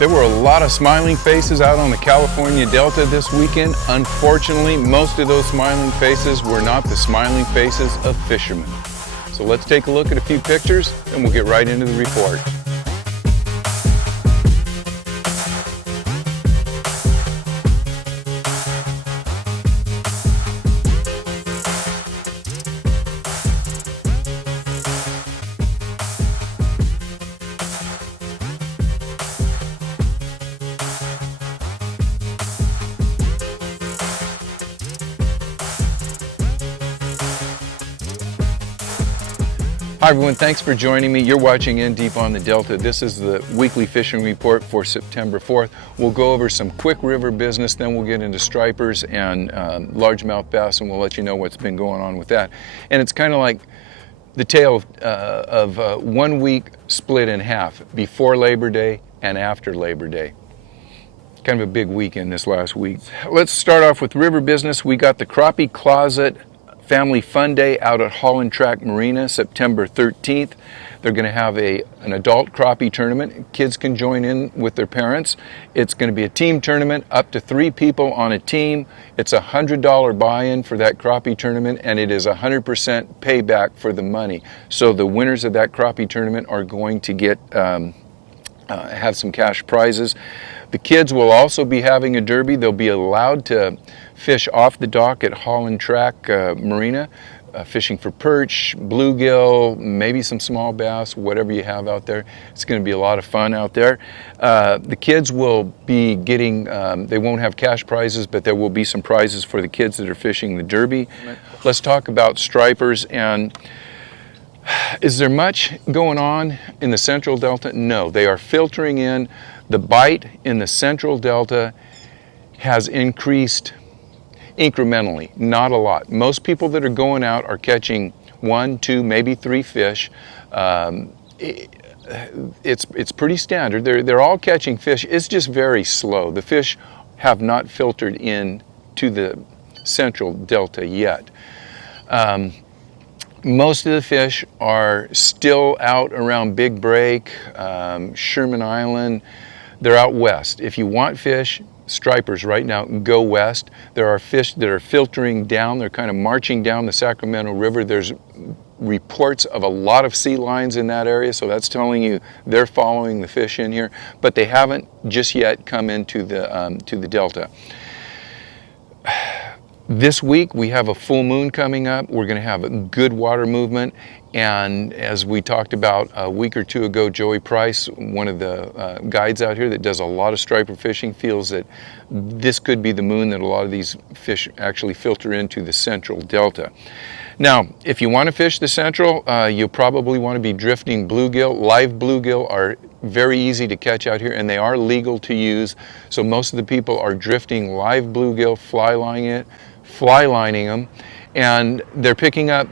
There were a lot of smiling faces out on the California Delta this weekend. Unfortunately, most of those smiling faces were not the smiling faces of fishermen. So let's take a look at a few pictures and we'll get right into the report. Hi everyone, thanks for joining me. You're watching In Deep on the Delta. This is the weekly fishing report for September 4th. We'll go over some quick river business, then we'll get into stripers and largemouth bass, and we'll let you know what's been going on with that. And it's kind of like the tale of 1 week split in half, before Labor Day and after Labor Day. Kind of a big weekend this last week. Let's start off with river business. We got the Crappie Closet Family Fun Day out at Holland Track Marina, September 13th. They're going to have an adult crappie tournament. Kids can join in with their parents. It's going to be a team tournament, up to 3 people on a team. It's a $100 buy-in for that crappie tournament, and it is 100% payback for the money. So the winners of that crappie tournament are going to get have some cash prizes. The kids will also be having a derby. They'll be allowed to fish off the dock at Holland Track Marina, fishing for perch, bluegill, maybe some small bass, whatever you have out there. It's going to be a lot of fun out there. The kids will be getting, they won't have cash prizes, but there will be some prizes for the kids that are fishing the derby. Let's talk about stripers. And is there much going on in the Central Delta? No, they are filtering in. The bite in the Central Delta has increased incrementally, not a lot. Most people that are going out are catching 1, 2, maybe 3 fish. It's pretty standard. They're all catching fish. It's just very slow. The fish have not filtered in to the Central Delta yet. Most of the fish are still out around Big Break, Sherman Island. They're out west. If you want fish, stripers right now, go west. There are fish that are filtering down. They're kind of marching down the Sacramento River. There's reports of a lot of sea lions in that area, so that's telling you they're following the fish in here, but they haven't just yet come into the Delta. This week we have a full moon coming up. We're going to have a good water movement, and as we talked about a week or two ago, Joey Price, one of the guides out here that does a lot of striper fishing, feels that this could be the moon that a lot of these fish actually filter into the Central Delta. Now, if you want to fish the Central, you'll probably want to be drifting bluegill. Live bluegill are very easy to catch out here, and they are legal to use. So most of the people are drifting live bluegill, fly lining them, and they're picking up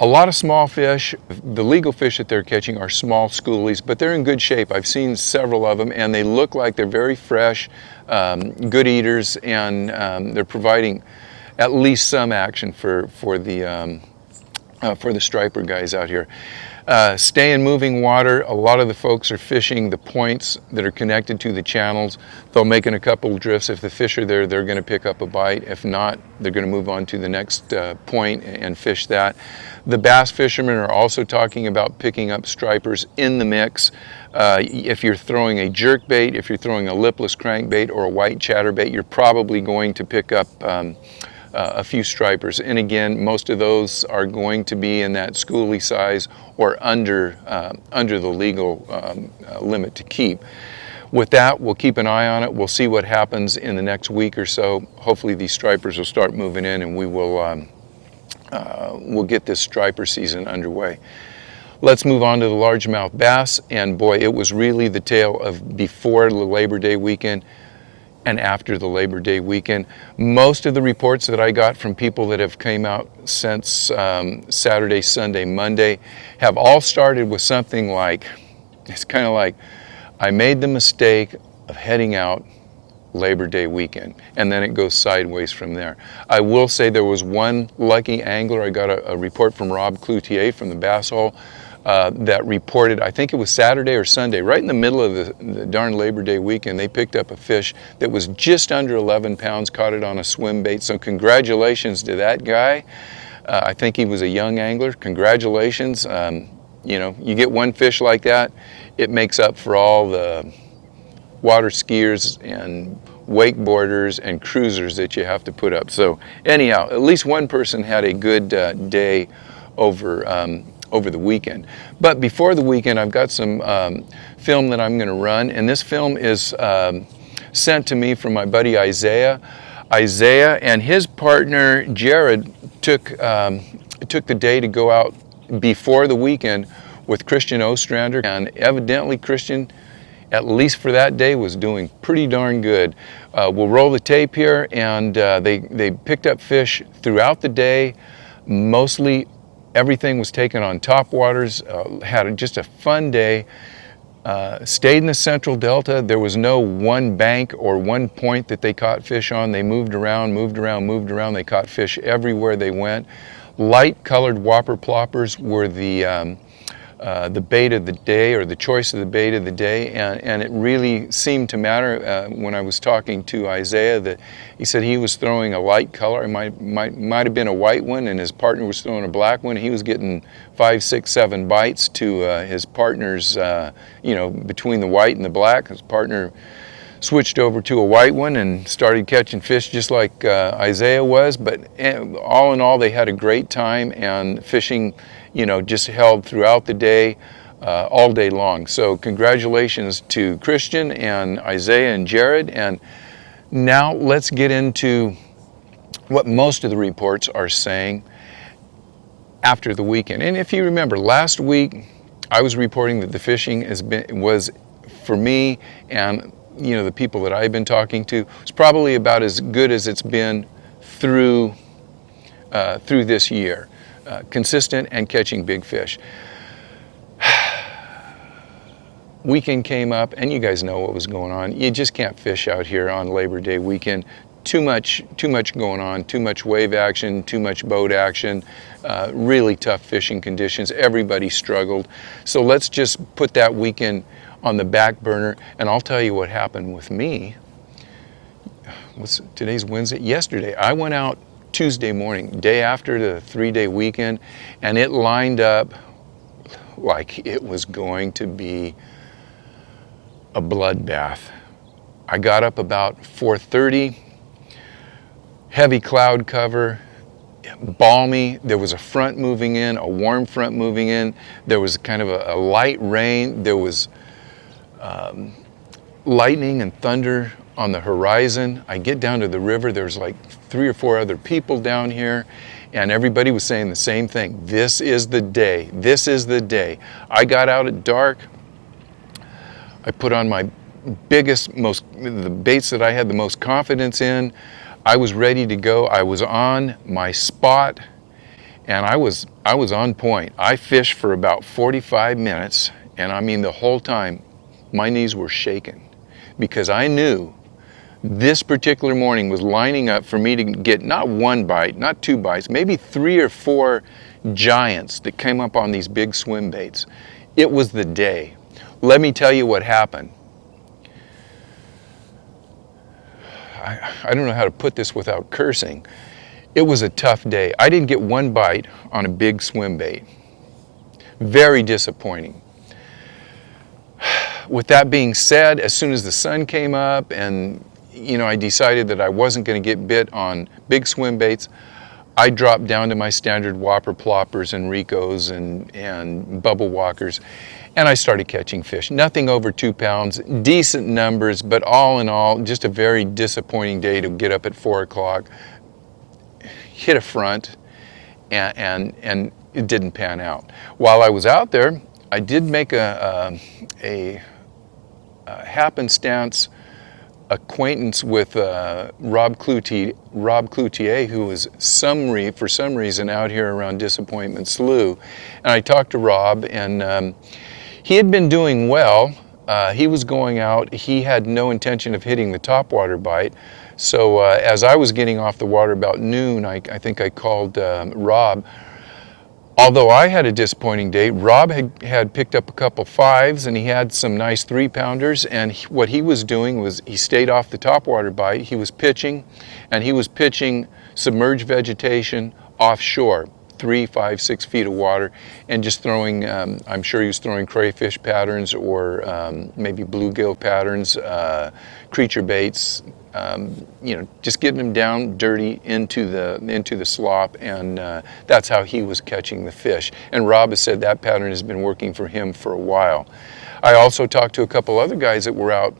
a lot of small fish. The legal fish that they're catching are small schoolies, but they're in good shape. I've seen several of them, and they look like they're very fresh, good eaters, and they're providing at least some action for the striper guys out here. Stay in moving water. A lot of the folks are fishing the points that are connected to the channels. They'll make in a couple drifts. If the fish are there, they're going to pick up a bite. If not, they're going to move on to the next point and fish that. The bass fishermen are also talking about picking up stripers in the mix. If you're throwing a jerk bait, if you're throwing a lipless crankbait or a white chatterbait, you're probably going to pick up a few stripers. And again, most of those are going to be in that schoolie size or under the legal limit to keep. With that, we'll keep an eye on it. We'll see what happens in the next week or so. Hopefully these stripers will start moving in, and we will we'll get this striper season underway. Let's move on to the largemouth bass, and boy, it was really the tale of before the Labor Day weekend and after the Labor Day weekend. Most of the reports that I got from people that have came out since Saturday, Sunday, Monday have all started with something like, it's kind of like, I made the mistake of heading out Labor Day weekend, and then it goes sideways from there. I will say there was one lucky angler. I got a report from Rob Cloutier from the Bass Hole. that reported, I think it was Saturday or Sunday, right in the middle of the darn Labor Day weekend, they picked up a fish that was just under 11 pounds, caught it on a swim bait. So congratulations to that guy. I think he was a young angler. Congratulations. You know, you get one fish like that, it makes up for all the water skiers and wakeboarders and cruisers that you have to put up. So anyhow, at least one person had a good day over over the weekend. But before the weekend, I've got some film that I'm going to run, and this film is sent to me from my buddy Isaiah. Isaiah and his partner Jared took the day to go out before the weekend with Christian Ostrander, and evidently Christian, at least for that day, was doing pretty darn good. We'll roll the tape here, and they picked up fish throughout the day. Mostly everything was taken on top waters. Had just a fun day. Stayed in the Central Delta. There was no one bank or one point that they caught fish on. They moved around, moved around, moved around. They caught fish everywhere they went. Light colored whopper ploppers were the bait of the day, or the choice of the bait of the day, and it really seemed to matter. When I was talking to Isaiah, that he said he was throwing a light color. It might have been a white one, and his partner was throwing a black one. He was getting 5, 6, 7 bites to his partner's, you know, between the white and the black. His partner switched over to a white one and started catching fish just like Isaiah was. But all in all, they had a great time, and fishing, you know, just held throughout the day, all day long. So congratulations to Christian and Isaiah and Jared. And now let's get into what most of the reports are saying after the weekend. And if you remember, last week I was reporting that the fishing was, for me and you know the people that I've been talking to, was probably about as good as it's been through this year. Consistent and catching big fish. Weekend came up, and you guys know what was going on. You just can't fish out here on Labor Day weekend. Too much going on, too much wave action, too much boat action, really tough fishing conditions. Everybody struggled. So let's just put that weekend on the back burner, and I'll tell you what happened with me. Today's Wednesday? Yesterday, I went out Tuesday morning, day after the 3-day weekend, and it lined up like it was going to be a bloodbath. I got up about 4:30, heavy cloud cover, balmy. There was a front moving in, a warm front moving in. There was kind of a light rain. There was lightning and thunder on the horizon. I get down to the river, there's like 3 or 4 other people down here, and everybody was saying the same thing. This is the day. This is the day. I got out at dark. I put on my the baits that I had the most confidence in. I was ready to go. I was on my spot, and I was on point. I fished for about 45 minutes, and I mean the whole time my knees were shaking, because I knew this particular morning was lining up for me to get not 1 bite, not 2 bites, maybe 3 or 4 giants that came up on these big swim baits. It was the day. Let me tell you what happened. I don't know how to put this without cursing. It was a tough day. I didn't get 1 bite on a big swim bait. Very disappointing. With that being said, as soon as the sun came up and you know, I decided that I wasn't going to get bit on big swim baits, I dropped down to my standard whopper ploppers and Ricos and bubble walkers, and I started catching fish. Nothing over 2 pounds, decent numbers, but all in all, just a very disappointing day to get up at 4 o'clock, hit a front, and it didn't pan out. While I was out there, I did make a happenstance acquaintance with Rob Cloutier, who was for some reason out here around Disappointment Slough. And I talked to Rob, and he had been doing well. He was going out. He had no intention of hitting the topwater bite. So as I was getting off the water about noon, I think I called Rob. Although I had a disappointing day, Rob had picked up a couple 5s and he had some nice 3-pounders, and what he was doing was he stayed off the topwater bite. He was pitching, and he was pitching submerged vegetation offshore, 3, 5, 6 feet of water, and just throwing, I'm sure he was throwing crayfish patterns or maybe bluegill patterns, creature baits, you know, just getting them down dirty into the slop, and that's how he was catching the fish. And Rob has said that pattern has been working for him for a while. I also talked to a couple other guys that were out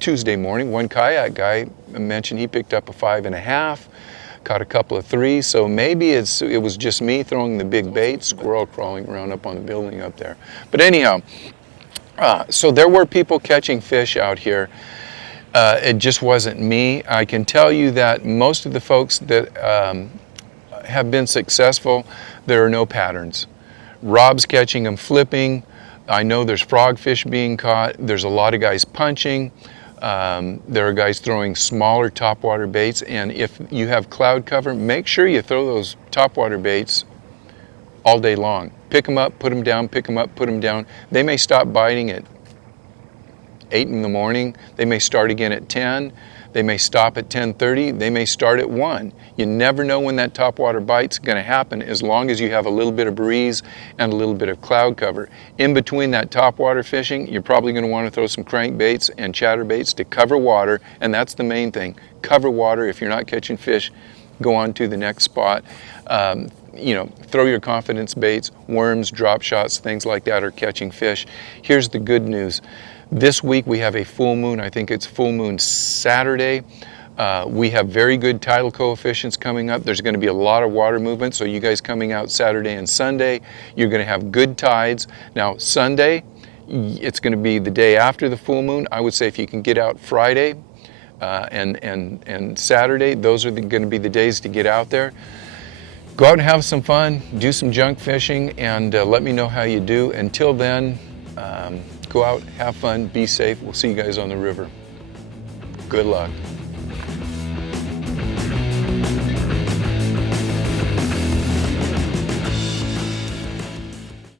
Tuesday morning. One kayak guy mentioned he picked up a 5.5, caught a couple of 3s, so maybe it was just me throwing the big bait, squirrel crawling around up on the building up there. But anyhow, so there were people catching fish out here. It just wasn't me. I can tell you that most of the folks that have been successful, there are no patterns. Rob's catching them flipping. I know there's frogfish being caught. There's a lot of guys punching. There are guys throwing smaller topwater baits, and if you have cloud cover, make sure you throw those topwater baits all day long. Pick them up, put them down, pick them up, put them down. They may stop biting at 8 in the morning, they may start again at 10, they may stop at 10:30, they may start at 1. You never know when that topwater bite's going to happen, as long as you have a little bit of breeze and a little bit of cloud cover. In between that topwater fishing, you're probably going to want to throw some crankbaits and chatterbaits to cover water, and that's the main thing. Cover water. If you're not catching fish, go on to the next spot. You know, throw your confidence baits, worms, drop shots, things like that are catching fish. Here's the good news. This week we have a full moon. I think it's full moon Saturday. We have very good tidal coefficients coming up. There's going to be a lot of water movement, so you guys coming out Saturday and Sunday, you're going to have good tides. Now Sunday, it's going to be the day after the full moon. I would say if you can get out Friday and Saturday, those are going to be the days to get out there. Go out and have some fun, do some junk fishing, and let me know how you do. Until then, go out, have fun, be safe. We'll see you guys on the river. Good luck.